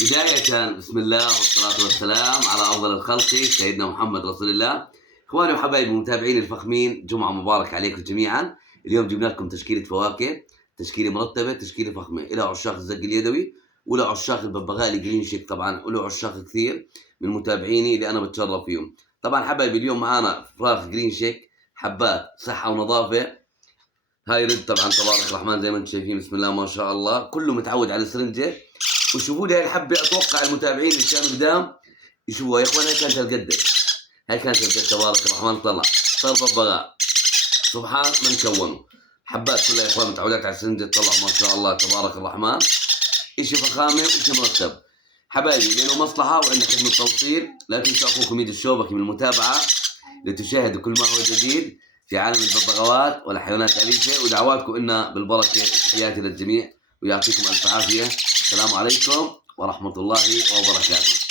بداية بسم الله والصلاة والسلام على أفضل الخلق سيدنا محمد رسول الله. إخواني وحبايبي ومتابعين الفخمين، جمعة مبارك عليكم جميعا. اليوم جبنا لكم تشكيلة فواكه، تشكيلة مرتبة، تشكيلة فخمة، إلى عشاق الزق اليدوي وإلى عشاق الببغاء جرين شيك طبعا، وإلى عشاق كثير من متابعيني اللي أنا بتشرف فيهم. طبعا حبايبي اليوم معانا فراخ جرين شيك، حبات صحة ونظافة. هاي رد طبعا تبارك الرحمن زي ما انتم شايفين، بسم الله ما شاء الله، كله متعود على السرنجة. وشوفوا لي هاي الحبة، اتوقع المتابعين اللي كانوا قدام يشوفوها يا اخوان. هاي كانت القدة، هاي كانت القدة تبارك الرحمن، طلع صار ببغاء سبحان من كونه. حبات كلها يا اخوان متعودات على السرنجة، تطلع ما شاء الله تبارك الرحمن، اشي فخامة واشي مرتب. حبايبي لانه مصلحة وعندنا خدمة توصيل، لا تنسوا اخوكم ايد الشوبكي من المتابعة لتشاهدوا كل ما هو جديد في عالم الببغاوات والحيوانات الأليفة، ودعواتكم إنا بالبركة. تحياتي للجميع ويعطيكم ألف عافية. السلام عليكم ورحمة الله وبركاته.